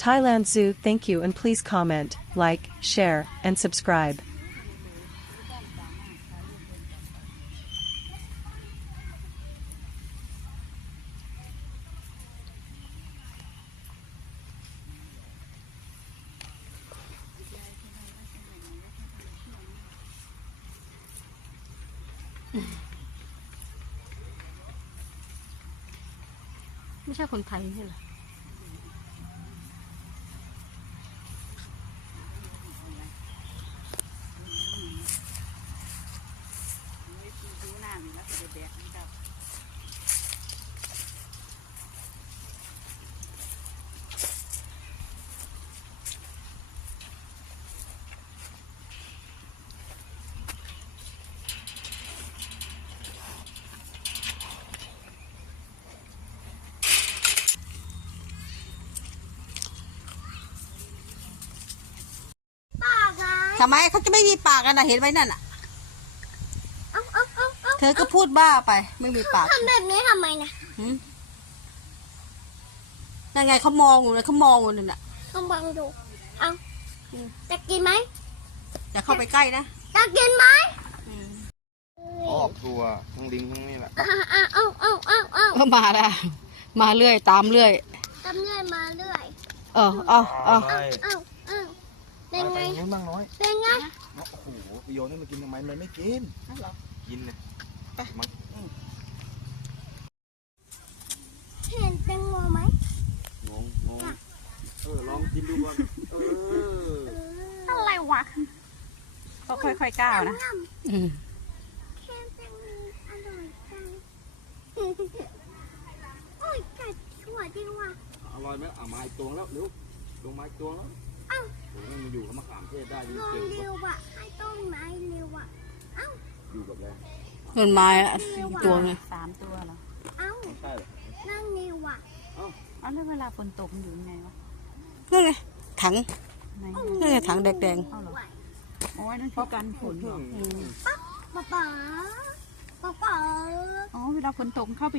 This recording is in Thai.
Thailand Zoo, thank you, and please comment, like, share, and subscribe.ไม่ใช่คนไทยใช่เหรอทำไมเขาจะไม่มีปากกันนะเห็นไหมนั่นอ่ะเธอก็พูดบ้าไปไม่มีปากทำแบบนี้ทำไมนะยังไงเขามองอยู่เลยเขามองอยู่นั่นน่ะต้องบังดูเอาจะกินไหมอย่าเข้าไปใกล้นะจะกินไหมออกตัวทั้งลิงทั้งนี่แหละก็มาแล้วมาเรื่อยตามเรื่อยตามเรื่อยมาเรื่อยเป็นไงบ้างน้อย เป็นไงโอ้โหโยนนี่มันกินทำไมมันไม่กินกินเลยมันเห็นแตงโมไหมงลองกินดูก่อนอะไรวะเขาค่อยๆก้าวนะแค่แตงโมอร่อยจังโอ้ยไก่ชั่วจริงว่ะอร่อยไหมเอามาอีกตัวแล้วเร็วลงมาอีกตัวแล้วผมมันอยู่กับมะขามเทศได้ดีเก่งเร็วอ่ะให้ต้นไม้เร็วอ่ะอยู่กับอะไรต้นไม้ตัวนึง3 ตัวเหรอไม่ใช่หรอนั่งเร็วอ่ะแล้วเวลาฝนตกมันอยู่ยังไงวะนั่นไงถังนั่นไงถังแดงโอ้ยนั่นคือกันฝนเหรอป๊าอ๋อเวลาฝนตกเข้าไป